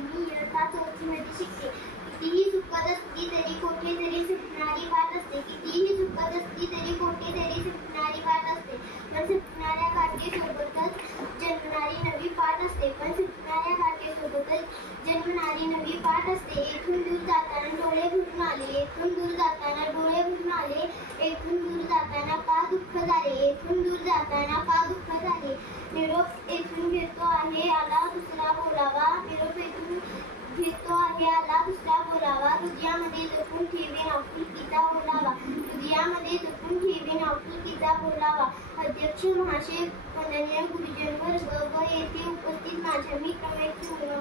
मी इयत्ता चौथीमध्ये शिकते. कितीही चुकत असली तरी कुठेतरी सुटणारी वाट असते. कितीही चुकत असली तरी कुठेतरी सुटणारी वाट असते. पण सुटणाऱ्या काठीसोबतच जन्मणारी नवी पाठ असते. पण सुटणाऱ्या काठीसोबतच जन्मणारी नवी पाठ असते. येथून दूर जाताना डोळे भरून आले. येथून दूर जाताना डोळे भरून आले. येथून दूर जाताना का दुःख झाले. येथून दूर जाताना का दुःख झाले. निरोप येथून घेतो आहे आला दुसरा बोलावा. निरोप येथून घेतो आहे आला दुसरा बोलावा. हृदयामध्ये जपून ठेवीन आपुलकीचा बोलावा. हृदयामध्ये जपून ठेवीन आपुलकीचा बोलावा. अध्यक्ष महाशय, वंदनीय गुरुजनवर्ग व येथे उपस्थित माझ्या मित्रमैत्रिणींनो,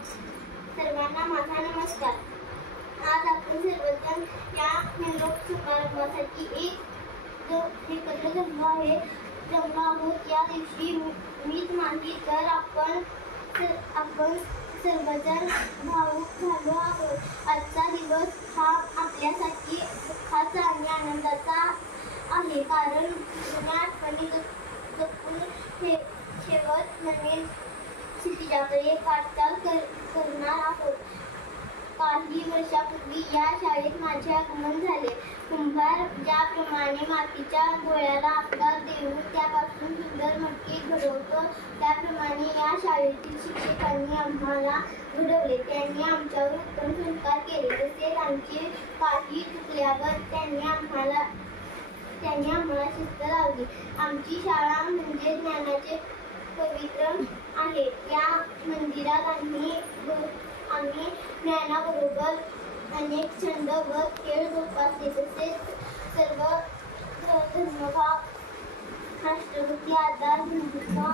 सर्वांना माझा नमस्कार. आज आपण सर्वजण या निरोप समारंभासाठी एकत्र जमलो आहोत. या दिवशी मीच नाही तर आपण सर्वजण भावुक झालो आहोत. आजचा दिवस हा आपल्यासाठी दुःखाचा आणि आनंदाचा आहे. कारण जुन्या आठवणी जपून ठेवत नवीन क्षितिजाकडे वाटचाल करणार आहोत. काही वर्षापूर्वी या शाळेत माझे आगमन झाले. कुंभार ज्याप्रमाणे मातीच्या गोळ्याला आकार देऊन त्यापासून सुंदर मटकी घडवतो, त्याप्रमाणे या शाळेतील शिक्षकांनी आम्हाला घडवले. त्यांनी आमच्यावर उत्तम संस्कार केले. तसेच आमचे काही चुकल्यावर त्यांनी आम्हाला शिस्त लावली. आमची शाळा म्हणजे ज्ञानाचे पवित्र आहे. या मंदिरात आम्ही ज्ञानाबरोबर अनेक छंद व खेळ जोपासले. तसेच सर्व धर्मभाव, राष्ट्रभक्ती, आदर, बंधुता,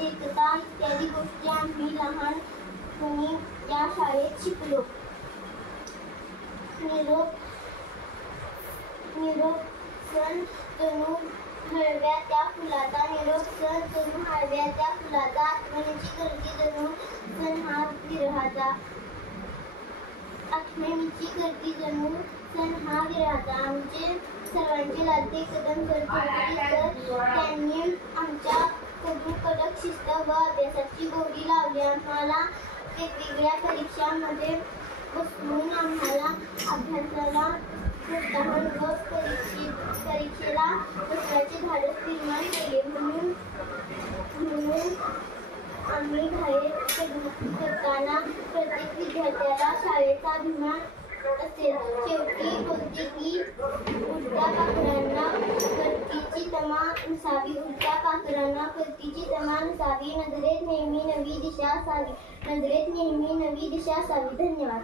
एकता इत्यादी गोष्टी आम्ही लहानपणी या शाळेत शिकलो. निरोप सण जणू हळव्या त्या फुलाचा. निरोप सण जणू हळव्या त्या फुलाचा. आठवणीची गर्दी जणू सण हा विरहाचा. आठवणीची गर्दी जणू सण हा विरहाचा. आमचे सर्वांचे लादते कदम सरसरली तर त्यांनी आमच्याकडून कडक शिस्त व अभ्यासाची गोडी लावली. आम्हाला वेगवेगळ्या परीक्षांमध्ये बसवून आम्हाला अभ्यासाला प्रोत्साहन व परीक्षेला बसण्याचे धाडस निर्माण केले. म्हणून आम्ही बाहेर पडताना प्रत्येक विद्यार्थ्याला शाळेचा अभिमान असेल. शेवटी बोलते की उडत्या पाखरांना परतीची तमा नसावी. उडत्या पाखरांना परतीची तमा नसावी. नजरेत नेहमी नवी दिशा असावी. नजरेत नेहमी नवी दिशा असावी. धन्यवाद.